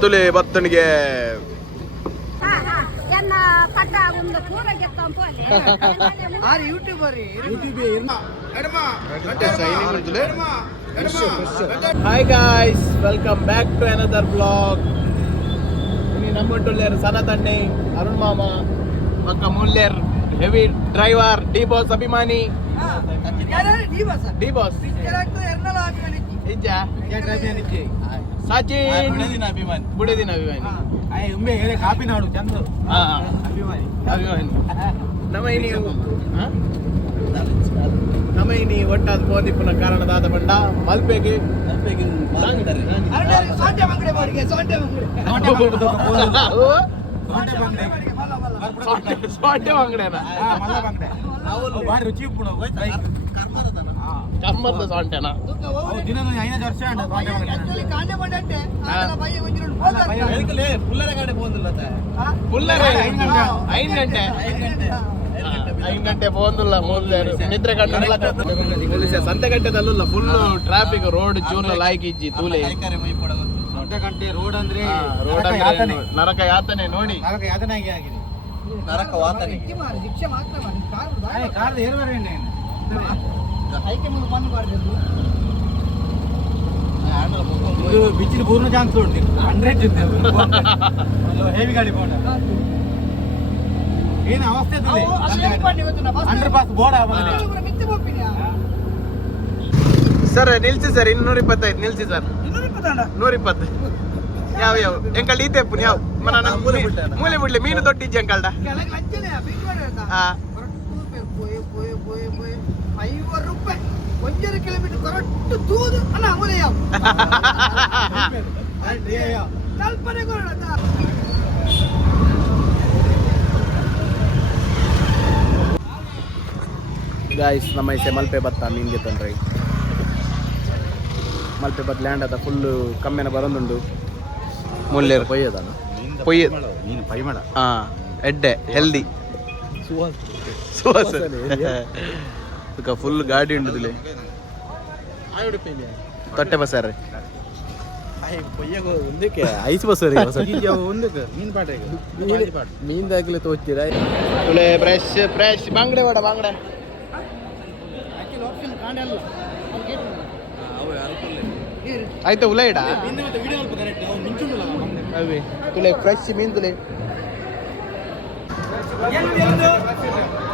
ತುಲೆ ಬತ್ತನಿಗೆ hi guys, welcome back to another blog. ನಮ್ಮಂಟುಲ್ಲೇರು ಸನ ತಂಡೆ ಅರುಣ್ ಮಾಮ ಪಕ್ಕ ಮುಲ್ಲೇರ್ ಹೆವಿ ಡ್ರೈವರ್ ಡಿ ಬಾಸ್ ಅಭಿಮಾನಿ ಡಿ ಬಾಸ್ ಸಚಿನ್ ಬುಡದಿನ ಅಭಿಮಾನಿ ಕಾಪಿನಾಡು ಚಂದ ಅಭಿಮಾನಿ ನಮೈನಿ ಒಟ್ಟಾದ ಪೋದಿಪ್ಪನ ಕಾರಣದಾದ ಬಂಡ ಮಲ್ಪೆಗೆ ಕಮ್ಮದ ಸಾಂಟೆನಾ ಐದು ಗಂಟೆ ಪೋಂದಿಲ್ಲ ಮೂಲ್ಲೇರು ನಿದ್ರೆ ಗಂಟೆ ಸಂತೆ ಗಂಟೆದಲ್ಲ ಫುಲ್ ಟ್ರಾಫಿಕ್ ರೋಡ್ ಚೂರ್ಲ ಲಾಯ್ಕಿಜ್ಜಿ ತೂಲೆ ರೋಡ್ ಅಂದ್ರೆ ನರಕ ಯಾತನೆ ನೋಡಿ ನರಕ ವಾತನೆ ಬಿಚ್ಚಿನ ಪೂರ್ಣ ಚಾನ್ಸ್ ಕೊಡ್ತೀನಿ 100 ಹೆವಿ ಗಾಡಿ ಬೋರ್ಡ್ ಏನು ಅವಸ್ಥೆ ಅಂಡರ್ ಪಾಸ್ ಬೋರ್ಡ್ ಸರ್ ನಿಲ್ಸಿ ಸರ್ 225 ನಿಲ್ಸಿ ಸರ್ 120 ಯಾವ ಯಾವ ಎಂಕಲ್ ಈತೆ ಪುನ್ ಯಾವ ಮನ ಮೂಲೆ ಬಿಡ್ಲಿ ಮೀನು ದೊಡ್ಡಿಜ್ಜಿ ಎಂಕಲ್ಡ ₹50 ಕಿಲೋಮೀಟರ್ ಕರೆಕ್ಟ್ ತೂದು ಅಣ್ಣ ಮೂಲೆ ಯಾವ ಕಲ್ಪನೆ ಗಾಯ್ಸ್ ನಮ್ಮ ಐಸೆ ಮಲ್ಪೆ ಬತ್ತ ಮೀನ್ಗೆ ತಂದ್ರಿ ಮಲ್ಪೆ ಬತ್ ಲ್ಯಾಂಡ್ ಅದ ಫುಲ್ಲು ಕಮ್ಮಿನ ಬರೋದುಂಡು ಮುಲ್ಲೇರು ಪೊಯ್ಯದ ಪೊಯ್ಯ ಹಾಂ ಎಡ್ಡೆ ಹೆಲ್ದಿ ಸುವಾಸ ಫುಲ್ ಗಾಡಿ ಉಂಟು ತೊಟ್ಟೆ ಬಸ್ಸಾರ ಐಸ್ ಬಸ್ಸರಿ ಮೀನ್ ದಾಖಲೆ ತೋಚ್ತೀರ ಫ್ರೆಶ್ ಫ್ರೆಶ್ ಬಾಂಗ್ಡೆ ಬೇಡ ಬಾಂಗ್ಡೆ ಆಯ್ತಾ ಉಲ ಇಡ ಅವೇ ತುಲೆ ಫ್ರೆಶ್ ಮೀನ್ ತುಲೆ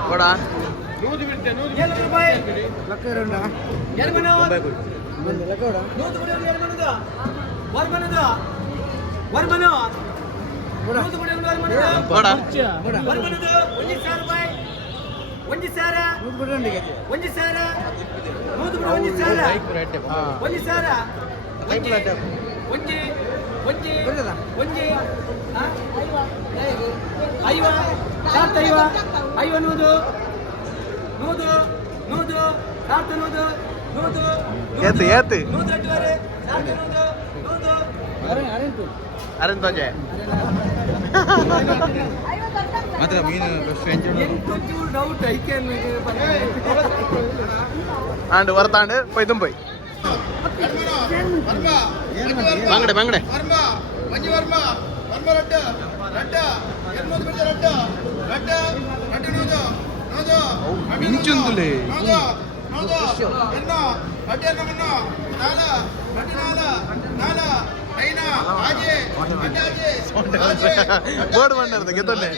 ಕೊಡ ಅರೆಂತೋಜೆ ಮಾತ್ರ ಮೀನು ಆಂಡ್ ವರತಾಂಡ್ ಪೊಯ್ ತುಂಬೊಯ್ ಬಾಂಗಡೆ ಬಾಂಗಡೆ ಮಿಂಚುಂದುಲೆ ಬೋರ್ಡ್ ಬಂದಿರೋದು ಗೆದ್ದೊಂಡೆ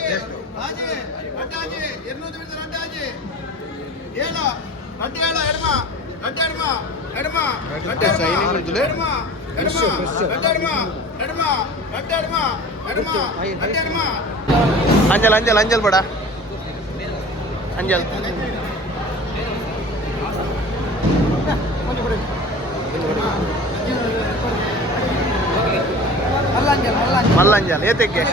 ಅಂಜಲ್ ಅಂಜಲ್ ಅಂಜಲ್ ಬೇಡ ಅಂಜಲ್ ಮಲ್ಲಂಜಲ್ ಏತಕ್ಕೆ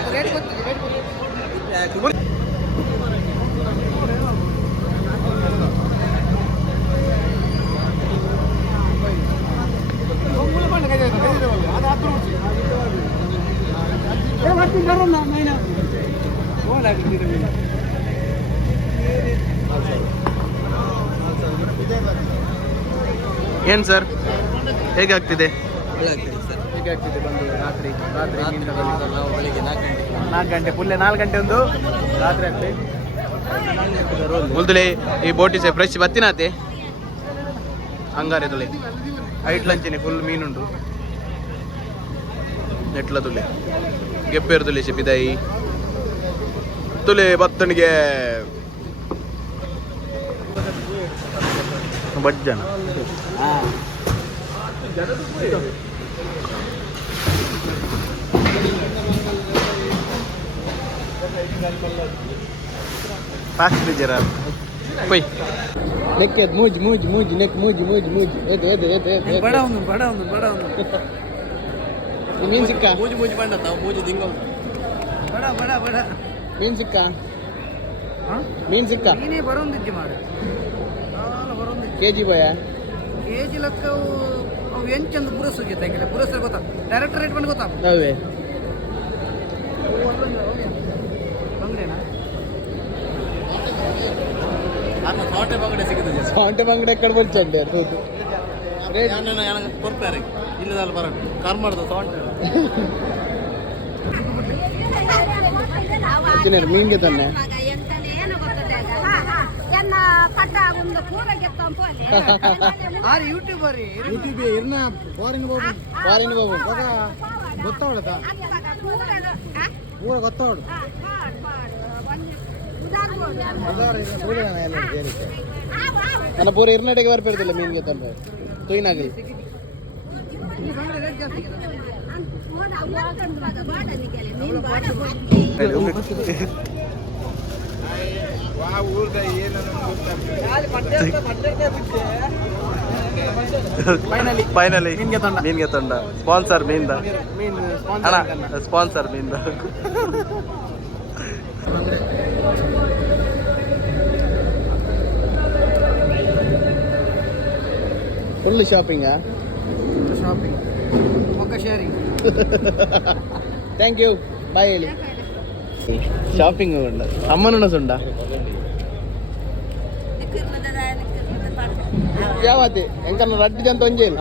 ಏನು ಸರ್ ಹೇಗಾಗ್ತಿದೆ? ಗಂಟೆಗೆ ಆಗ್ತಿದೆ ಬಂದು ರಾತ್ರಿ ರಾತ್ರಿ ನಾವು ಬೆಳಿಗ್ಗೆ 4 ಗಂಟೆ 4 ಗಂಟೆ ಫುಲ್ಲೆ 4 ಗಂಟೆ ಒಂದು ರಾತ್ರಿ ಆಗ್ತದೆ ಮುಲ್ದುಲೆ ಈ ಬೋಟಿಸೆ ಫ್ರೆಶ್ ಬತ್ತಿನಾತೆ ಹಂಗಾರೆ ತುಲೆ ಐಟ್ ಲಂಚಿನಿ ಫುಲ್ ಮೀನುಂಡು ನೆಟ್ಲ ತುಲೆ ಗೆಪ್ಪೇರು ತುಲೆ ಬಿದಾಯಿ ತುಲೆ ಬತ್ತನಿಗೆ ಬಜ್ಜನ ಫಾಸ್ಟ್ ಜರ ಪೈ ನೆಕ್ ಮೂಜ್ ಮೂಜ್ ಮೂಜ್ ನೆಕ್ ಮೂಜ್ ಮೂಜ್ ಮೂಜ್ ಎದು ಎದು ಎದು ಎದು ಬಡ ಒಂದು ಮೀನ್ ಸಿಕ್ಕ ಮೂಜಿ ಬಂಡತ ಮೂಜಿ ದಿಂಗ ಬಡ ಮೀನ್ ಸಿಕ್ಕ ಮೀನ್ ಸಿಕ್ಕ ನೀನೇ ಬರೋಂದಿಜ್ಜಿ ಮಾಡು ಬರೋಂದಿ ಕೆಜಿ ಬಾಯ ಕೆಜಿ ಲೆಕ್ಕ ಅವು ಎಂಚಂದು ಪುರಸ್ಸು ಜೊತೆ ಪುರಸ್ಸು ಗೊತ್ತಾ ಡೈರೆಕ್ಟ್ ರೇಟ್ ಬಂದು ಗೊತ್ತಾ ಅವೇ ಬಂಗ್ಡೆನಾ ಸೌಂಟೆ ಬಂಗಡೆ ಸಿಗುತ್ತದೆ ಸೌಂಟೆ ಬಂಗಡೆ ಎక్కడ ಬರ್ಚಂಡೆ ಹೌದು ಕೊಡ್ತಾರೆ ಇಲ್ಲದಲ್ಲ ಬರ ಕಾಲ್ ಮಾಡ್ದು ಸೌಂಟೆ ಮೀನ್ಗೆ ತಾನೆ ಯೂಟ್ಯೂಬರ್ ಇರ್ನ ಫಾರಿನ್ ಬಾಬು ಗೊತ್ತಾವಳದ ಪೂರ ಗೊತ್ತಾವಳು ನನ್ನ ಪೂರ ಇರ್ನಡೆಗೆ ಬರ್ಬಿಡ್ತಿಲ್ಲ ಮೀನ್ಗೆ ತಂದ್ರೆ ತುಯ್ನಾಗಲಿ ಫೈನಲಿ ಮೀನ್ಗೆ ತಂಡ ಸ್ಪಾನ್ಸರ್ ಮೀನ್ದ ಅಣ್ಣ ಸ್ಪಾನ್ಸರ್ ಮೀನ್ದ ಫುಲ್ ಶಾಪಿಂಗಾ ಶಾಪಿಂಗ್ ಒಕ್ಕ ಶೇರಿಂಗ್ ಥ್ಯಾಂಕ್ ಯು ಬಾಯ್ ಹೇಳಿ ಶಾಪಿಂಗ್ ಉಂಡ ಅಮ್ಮನ ಸುಂಡ ಯಾವತ್ತೆ ಎಂಕನ್ನ ರಡ್ಡಿ ಅಂತ ಒಂಜೇ ಇಲ್ಲ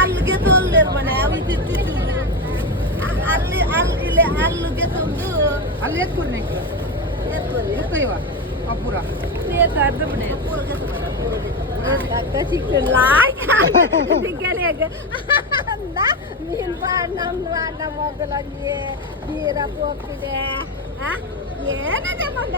ಅಲ್ಲಿಗೆ ತೊಲ್ಲೇರು ಮನೆ ಅಲ್ಲಿ ಅಲ್ಲಿ ಅಲ್ಲಿಗೆ ತಂದು ಅಲ್ಲಿ ಎತ್ಕೊಡ್ನಿ ಎತ್ತೈವ ಅಪ್ಪುರ ಅರ್ಧ ಮನೆ ನೀನ್ ನಮ್ಮ ಮೊದಲಂಗೆ ನೀರಪ್ಪ ಹೋಗ್ತಿದೆ ಏನದೆ ಮಂಡ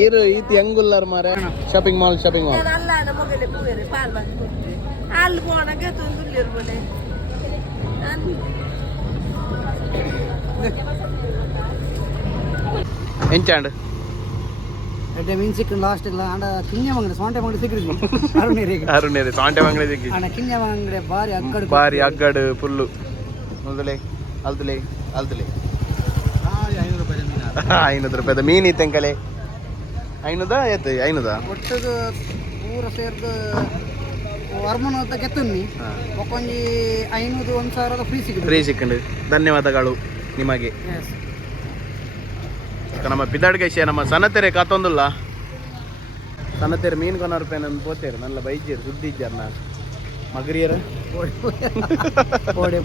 ಈರು ಈತಿ ಹೆಂಗುಲ್ಲಾರ ಮಾರೆ ಶಾಪಿಂಗ್ ಮಾಲ್ ಅಲ್ಲಾಡ ಮಗಲೆ ಪೂರೆ ಪಾಲ್ ಬಂದು ಅಲ್ಲಿ போனாங்க ತೊಂದುಲ್ಲಿರು ಮನೆ ಎಂಚಾಂಡ್ ಎಡ್ಡೆ ಮೀನ್ ಸಿಕ್ಕ ಲಾಸ್ಟ್ ಇಲ್ಲ ಅಂಡ ಕಿನ್ಯ ಮಂಗಡೆ ಸೊಂಟೆ ಮಂಗಡೆ ಸಿಕ್ಕಿದ್ವಿ ಅರುಣೇರಿ ಸೊಂಟೆ ಮಂಗಡೆ ಸಿಕ್ಕಿ ಅಣ್ಣ ಕಿನ್ಯ ಮಂಗಡೆ ಬಾರಿ ಅಗ್ಗಡು ಫುಲ್ಲು ಮೊದಲೇ ಅಲ್ತಲೆ 500 ರೂಪಾಯಿ ಮೀನ್ ಇತ್ತಂಕಲೆ 500 ಒಟ್ಟದು ಪೂರ ಸೇರ್ದು ವರ್ಮನ ಹೊತ್ತ ಗೆತ್ತುನ್ನಿ ಒಕ್ಕೊಂಜಿ 500 1,000 ಫ್ರೀ ಸಿಕ್ಕಂಡು ಧನ್ಯವಾದಗಳು ನಿಮಗೆ ನಮ್ಮ ಪಿದಾಡ್ಗೆ ನಮ್ಮ ಸನತೆರೆ ಕಾತೊಂದುಲ್ಲ ಸನತೆರೆ ಮೀನು ಕೊನೋರು ರೂಪಾಯಿ ನನ್ನ ಪೋತೇರು ನನ್ನ ಬೈಜೇರು ಸುದ್ದಿ ಇದ್ದಾರ ಮಗರಿಯರ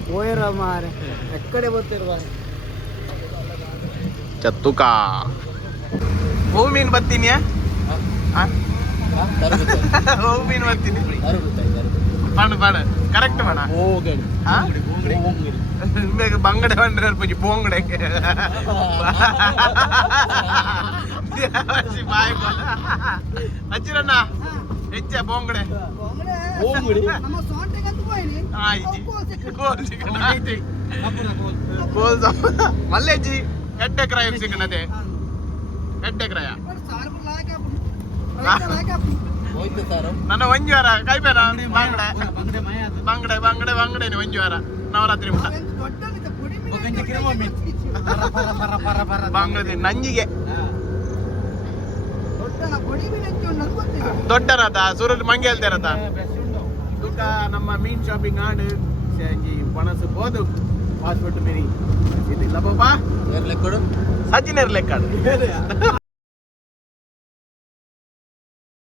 ಪೋಯರ ಮಾರೆ ಎಕ್ಕಡೆ ಬೋತಿರುವ ಚತ್ತುಕ ಹೂವು ಮೀನು ಬರ್ತೀನಿ ಹೂವು ಮೀನು ಬರ್ತೀನಿ ಪಾಡ ಕರೆಕ್ಟ್ ಮಾಡ ಬಂಗಡೆ ಬಂದ್ರೆ ಪೂಜಿ ಪೋಂಗಡೆ ಬಾಯ್ ಹಚ್ಚಿರಣ್ಣ ಹೆಚ್ಚ ಪೋಂಗಡೆ ಮಲ್ಲೆಜ್ಜಿ ಗಡ್ಡೆಕ್ರಾಯ ಸಿಕ್ಕನದೆ ಗಡ್ಡೆಕ್ರಾಯ ನನ್ನ ಒಂಜುವಾರ ಕಾಯ್ಬೇನ ಬಂಗಡೆ ಒಂಜುವಾರ ನವರಾತ್ರಿ ಊಟ ಬಂಗಡೆ ನಂಜಿಗೆ ಬಡಿ ಮೀನು ಹೆಚ್ಚು ಉಂಟು ಅಂತ ಗೊತ್ತಿಲ್ಲ. ದೊಡ್ಡರತ ಸೂರತ್ ಮಂಗೆ ಹೇಳ್ತಾರತ ದುಡ್ಡ ನಮ್ಮ ಮೀನ್ ಶಾಪಿಂಗ್ ಆಡು ಪಣಸು ಬೋದು ಪಾಸ್ಪೋರ್ಟ್ ಮೀನಿ ಇದಿಲ್ಲ ಬಾಬಾ ಸಚಿನ್ ಇರ್ಲೆಕ್ಕ